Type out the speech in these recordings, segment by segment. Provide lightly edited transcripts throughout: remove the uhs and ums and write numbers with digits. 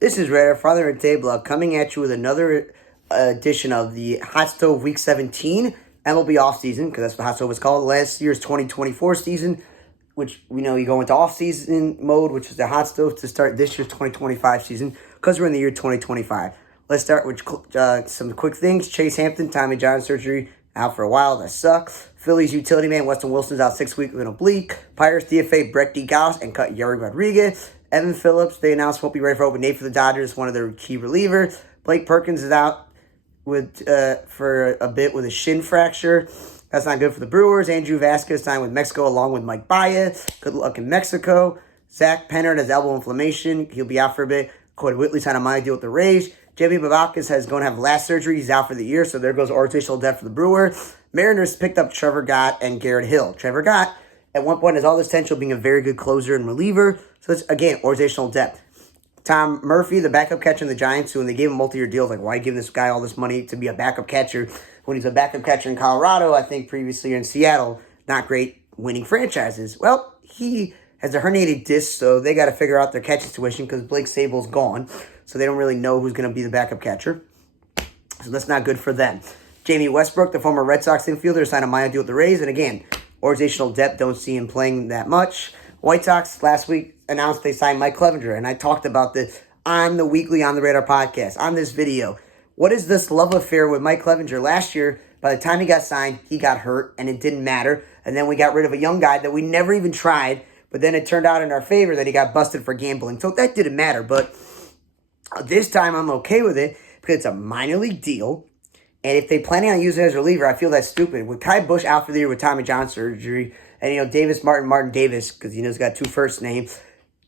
This is Rare, Father and Tabla, coming at you with another edition of the Hotstove Week 17 MLB offseason, because that's what Hotstove is called. Last year's 2024 season, which we know you go into off-season mode, which is the Hotstove, to start this year's 2025 season, because we're in the year 2025. Let's start with some quick things. Chase Hampton, Tommy John surgery, out for a while. That sucks. Phillies utility man Weston Wilson's out 6 weeks with an oblique. Pirates DFA Brett D. Gauss and cut Yuri Rodriguez. Evan Phillips, they announced won't be ready for open day for the Dodgers, one of their key relievers. Blake Perkins is out with for a bit with a shin fracture. That's not good for the Brewers. Andrew Vasquez signed with Mexico along with Mike Baez. Good luck in Mexico. Zach Pennard has elbow inflammation. He'll be out for a bit. Cody Whitley signed a minor deal with the Rays. Jimmy Babakis is going to have last surgery. He's out for the year, so there goes rotational depth for the Brewers. Mariners picked up Trevor Gott and Garrett Hill. Trevor Gott, at one point, has all this potential being a very good closer and reliever. So it's, again, organizational depth. Tom Murphy, the backup catcher in the Giants, who when they gave him multi-year deals, like, why give this guy all this money to be a backup catcher when he's a backup catcher in Colorado, I think previously in Seattle, not great winning franchises. Well, he has a herniated disc, so they got to figure out their catching situation because Blake Sable's gone, so they don't really know who's going to be the backup catcher. So that's not good for them. Jamie Westbrook, the former Red Sox infielder, signed a minor deal with the Rays, and again, organizational depth, don't see him playing that much. White Sox last week announced they signed Mike Clevenger, and I talked about this on the weekly On the Radar podcast, on this video. What is this love affair with Mike Clevenger? Last year, by the time he got signed, he got hurt, and it didn't matter. And then we got rid of a young guy that we never even tried, but then it turned out in our favor that he got busted for gambling. So that didn't matter, but this time I'm okay with it because it's a minor league deal. And if they're planning on using it as a reliever, I feel that's stupid. With Kai Bush out for the year with Tommy John surgery, and, Davis Martin Davis, because, he's got two first names,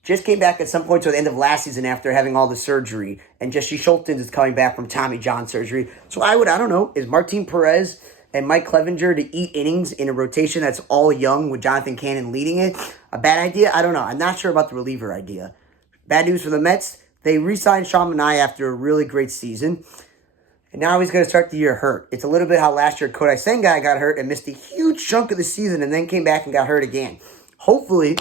just came back at some point to the end of last season after having all the surgery. And Jesse Schultz is coming back from Tommy John surgery. So I don't know, is Martin Perez and Mike Clevenger to eat innings in a rotation that's all young with Jonathan Cannon leading it a bad idea? I don't know. I'm not sure about the reliever idea. Bad news for the Mets. They re-signed Sean Manaea after a really great season. And now he's going to start the year hurt. It's a little bit how last year Kodai Senga got hurt and missed a huge chunk of the season and then came back and got hurt again. Hopefully,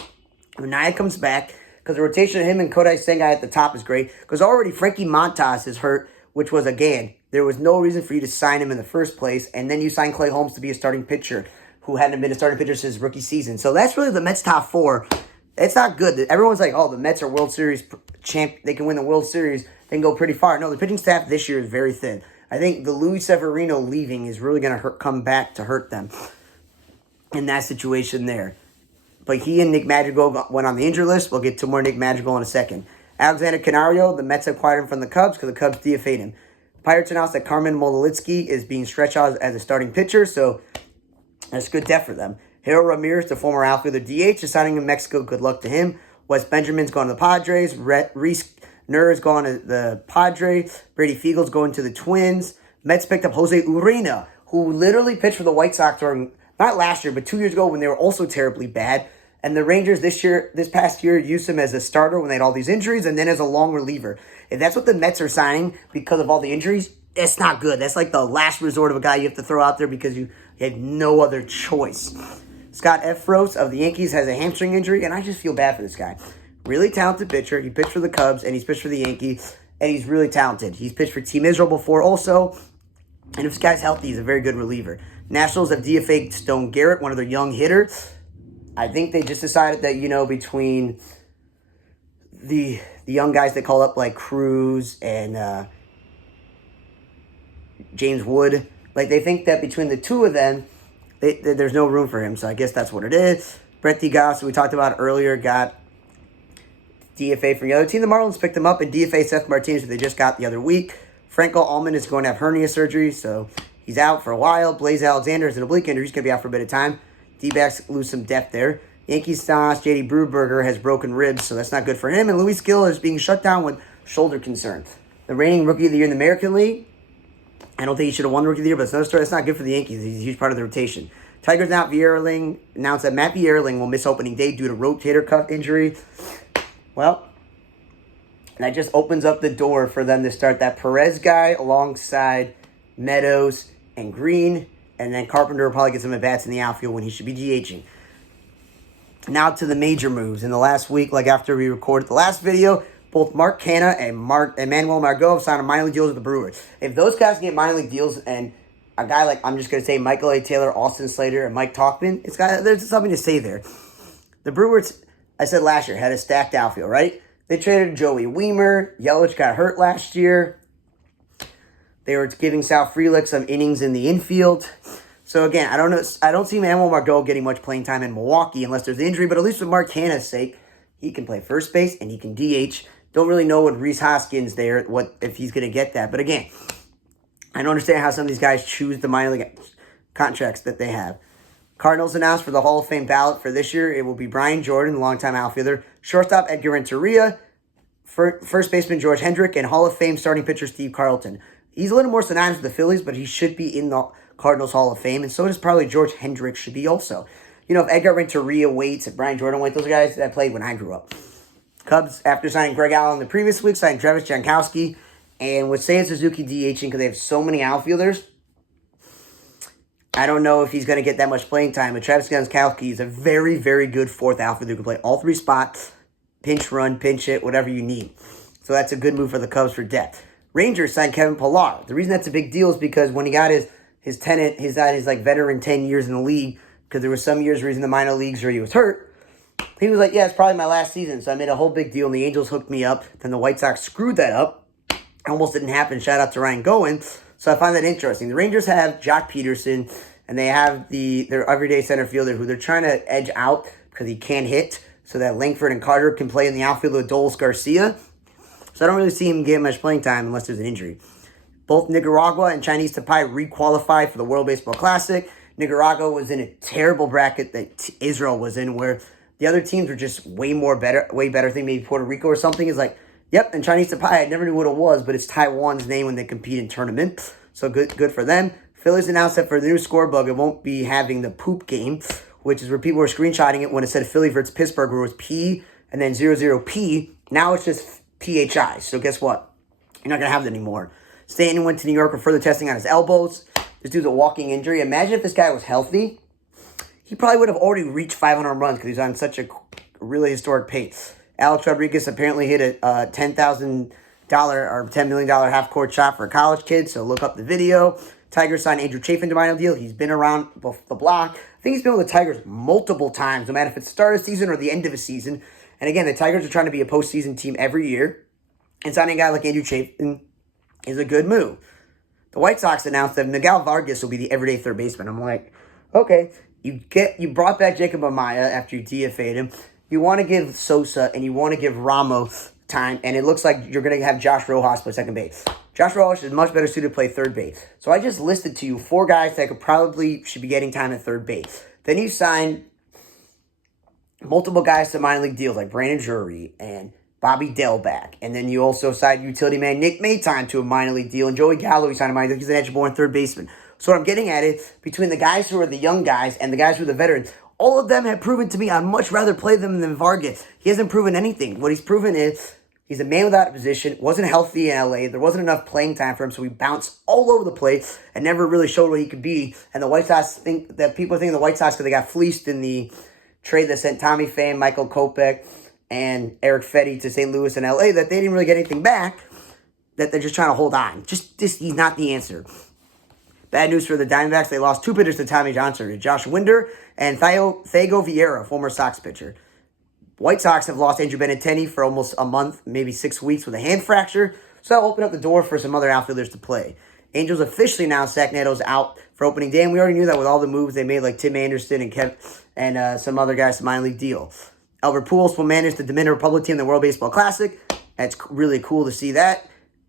Manaea comes back because the rotation of him and Kodai Senga at the top is great. Because already Frankie Montas is hurt, which was, again, there was no reason for you to sign him in the first place. And then you signed Clay Holmes to be a starting pitcher who hadn't been a starting pitcher since his rookie season. So that's really the Mets' top four. It's not good. Everyone's like, oh, the Mets are World Series champ. They can win the World Series. They can go pretty far. No, the pitching staff this year is very thin. I think the Luis Severino leaving is really going to come back to hurt them in that situation there. But he and Nick Madrigal went on the injury list. We'll get to more Nick Madrigal in a second. Alexander Canario, the Mets acquired him from the Cubs because the Cubs DFA'd him. Pirates announced that Carmen Mololitsky is being stretched out as a starting pitcher, so that's good depth for them. Harold Ramirez, the former outfielder DH, is signing in Mexico. Good luck to him. Wes Benjamin's going to the Padres. Reese Ner's going to the Padres. Brady Fiegel's going to the Twins. Mets picked up Jose Urena, who literally pitched for the White Sox during, not last year, but 2 years ago when they were also terribly bad. And the Rangers this past year, used him as a starter when they had all these injuries and then as a long reliever. If that's what the Mets are signing because of all the injuries, that's not good. That's like the last resort of a guy you have to throw out there because you had no other choice. Scott Efros of the Yankees has a hamstring injury, and I just feel bad for this guy. Really talented pitcher. He pitched for the Cubs, and he's pitched for the Yankees, and he's really talented. He's pitched for Team Israel before also, and if this guy's healthy, he's a very good reliever. Nationals have DFA'd Stone Garrett, one of their young hitters. I think they just decided that, between the young guys they call up, like Cruz and James Wood, like they think that between the two of them, there's no room for him, so I guess that's what it is. Brett DeGoss, we talked about earlier, got DFA from the other team. The Marlins picked him up and DFA Seth Martinez, who they just got the other week. Franco Allman is going to have hernia surgery, so he's out for a while. Blaze Alexander is an oblique injury. He's going to be out for a bit of time. D-backs lose some depth there. Yankees staff, J.D. Brubaker has broken ribs, so that's not good for him. And Luis Gil is being shut down with shoulder concerns. The reigning Rookie of the Year in the American League, I don't think he should have won the Rookie of the Year, but it's another story. That's not good for the Yankees. He's a huge part of the rotation. Tigers announced that Matt Vierling will miss opening day due to rotator cuff injury. Well, that just opens up the door for them to start that Perez guy alongside Meadows and Green, and then Carpenter will probably get some at-bats in the outfield when he should be DHing. Now to the major moves. In the last week, like after we recorded the last video, Both Mark Canha and Emmanuel Margot have signed minor league deals with the Brewers. If those guys get minor league deals and a guy like, I'm just going to say Michael A. Taylor, Austin Slater, and Mike Tauchman, there's something to say there. The Brewers, I said last year, had a stacked outfield, right? They traded Joey Weimer. Yelich got hurt last year. They were giving Sal Frelick some innings in the infield. So again, I don't see Manuel Margot getting much playing time in Milwaukee unless there's an injury, but at least for Mark Canha's sake, he can play first base and he can DH. Don't really know what Rhys Hoskins there, if he's going to get that. But again, I don't understand how some of these guys choose the minor league contracts that they have. Cardinals announced for the Hall of Fame ballot for this year, it will be Brian Jordan, longtime outfielder, shortstop Edgar Renteria, first baseman George Hendrick, and Hall of Fame starting pitcher Steve Carlton. He's a little more synonymous with the Phillies, but he should be in the Cardinals Hall of Fame, and so does probably George Hendrick should be also. You know, if Edgar Renteria waits, if Brian Jordan waits, those are guys that played when I grew up. Cubs, after signing Greg Allen the previous week, signed Travis Jankowski, and with Seiya Suzuki DHing because they have so many outfielders, I don't know if he's going to get that much playing time, but Travis Jankowski is a very, very good fourth outfielder who can play all three spots, pinch run, pinch hit, whatever you need. So that's a good move for the Cubs for depth. Rangers signed Kevin Pillar. The reason that's a big deal is because when he got his veteran 10 years in the league, because there were some years where he was in the minor leagues or he was hurt, he was like, yeah, it's probably my last season. So I made a whole big deal, and the Angels hooked me up. Then the White Sox screwed that up. Almost didn't happen. Shout out to Ryan Gowen. So I find that interesting. The Rangers have Jock Peterson, and they have their everyday center fielder who they're trying to edge out because he can't hit, so that Langford and Carter can play in the outfield with Dolis Garcia. So I don't really see him getting much playing time unless there's an injury. Both Nicaragua and Chinese Taipei re-qualified for the World Baseball Classic. Nicaragua was in a terrible bracket that Israel was in, where the other teams were just way better. I think maybe Puerto Rico or something is like, yep, and Chinese Taipei, I never knew what it was, but it's Taiwan's name when they compete in tournaments. So good for them. Phillies announced that for the new scorebug, it won't be having the poop game, which is where people were screenshotting it when it said Philly versus Pittsburgh, where it was P and then 00P. Now it's just PHI. So guess what? You're not going to have that anymore. Stanton went to New York for further testing on his elbows. This dude's a walking injury. Imagine if this guy was healthy. He probably would have already reached 500 runs because he's on such a really historic pace. Alex Rodriguez apparently hit a $10,000 or $10 million half-court shot for a college kid, so look up the video. Tigers signed Andrew Chafin to minor deal. He's been around the block. I think he's been with the Tigers multiple times, no matter if it's the start of the season or the end of the season. And again, the Tigers are trying to be a postseason team every year. And signing a guy like Andrew Chafin is a good move. The White Sox announced that Miguel Vargas will be the everyday third baseman. I'm like, okay, you brought back Jacob Amaya after you DFA'd him. You want to give Sosa and you want to give Ramos time, and it looks like you're going to have Josh Rojas play second base. Josh Rojas is much better suited to play third base. So I just listed to you 4 guys that should be getting time at third base. Then you signed multiple guys to minor league deals like Brandon Drury and Bobby Delback. And then you also signed utility man Nick Maytime to a minor league deal, and Joey Gallo you signed a minor league. He's an edge-born third baseman. So what I'm getting at is between the guys who are the young guys and the guys who are the veterans, all of them have proven to me I'd much rather play them than Vargas. He hasn't proven anything. What he's proven is he's a man without a position, wasn't healthy in LA, there wasn't enough playing time for him, so he bounced all over the place and never really showed what he could be. And the White Sox think that people are thinking the White Sox, because they got fleeced in the trade that sent Tommy Pham, Michael Kopech, and Eric Fetty to St. Louis and LA, that they didn't really get anything back, that they're just trying to hold on. He's not the answer. Bad news for the Diamondbacks. They lost 2 pitchers to Tommy John surgery, Josh Winder and Thiago Vieira, former Sox pitcher. White Sox have lost Andrew Benintendi for almost a month, maybe 6 weeks with a hand fracture, so that'll open up the door for some other outfielders to play. Angels officially announced Zach Neto's out for opening day, and we already knew that with all the moves they made, like Tim Anderson and some other guys to minor league deal. Albert Pujols will manage the Dominican Republic team in the World Baseball Classic. That's really cool to see that.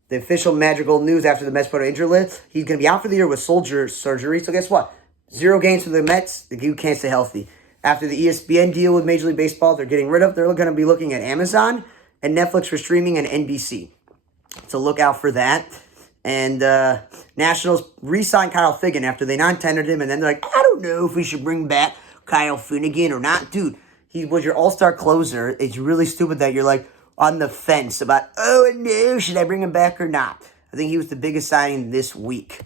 The official magical news after the Mets put an injury list, he's going to be out for the year with shoulder surgery. So guess what? 0 games for the Mets. The dude can't stay healthy. After the ESPN deal with Major League Baseball, they're going to be looking at Amazon and Netflix for streaming and NBC. So look out for that. And Nationals re-signed Kyle Finnegan after they non-tendered him. And then they're like, I don't know if we should bring back Kyle Finnegan or not. Dude, he was your all-star closer. It's really stupid that you're like on the fence about, oh no, should I bring him back or not? I think he was the biggest signing this week.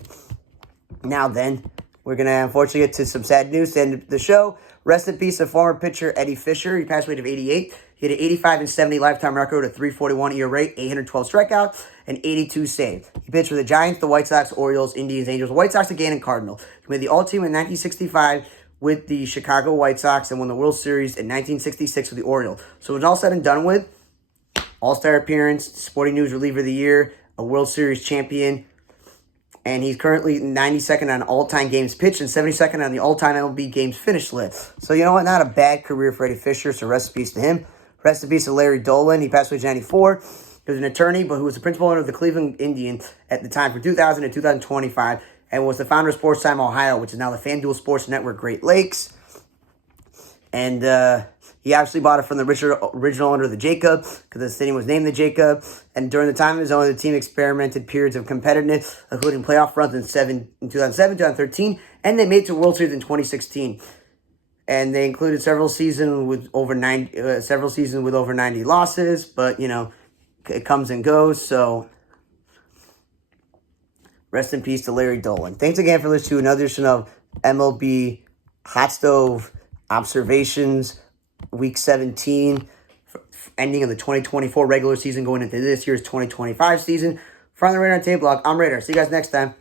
Now then, we're going to unfortunately get to some sad news to end the show. Rest in peace to former pitcher Eddie Fisher. He passed away at 88. He had an 85-70 lifetime record, a 3.41 ERA, 812 strikeouts, and 82 saves. He pitched for the Giants, the White Sox, Orioles, Indians, Angels, White Sox again, and Cardinals. He made the All-Team in 1965 with the Chicago White Sox and won the World Series in 1966 with the Orioles. So it was all said and done with. All-Star appearance, Sporting News Reliever of the Year, a World Series champion, and he's currently 92nd on all-time games pitched and 72nd on the all-time MLB games finished list. So you know what? Not a bad career for Eddie Fisher, so rest in peace to him. Rest in peace to Larry Dolan. He passed away in 94. He was an attorney, but who was the principal owner of the Cleveland Indians at the time for 2000 and 2025, and was the founder of Sports Time Ohio, which is now the FanDuel Sports Network Great Lakes. And he actually bought it from the original owner of the Jacob, because the stadium was named the Jacob. And during the time of his owner, the team experimented periods of competitiveness, including playoff runs in 2007, 2013, and they made it to World Series in 2016. And they included several seasons with over 90 losses, but you know, it comes and goes. So rest in peace to Larry Dolan. Thanks again for listening to another edition of MLB Hotstove Observations, Week 17, ending of the 2024 regular season, going into this year's 2025 season. From the Radar Tape Blog, I'm Radar. See you guys next time.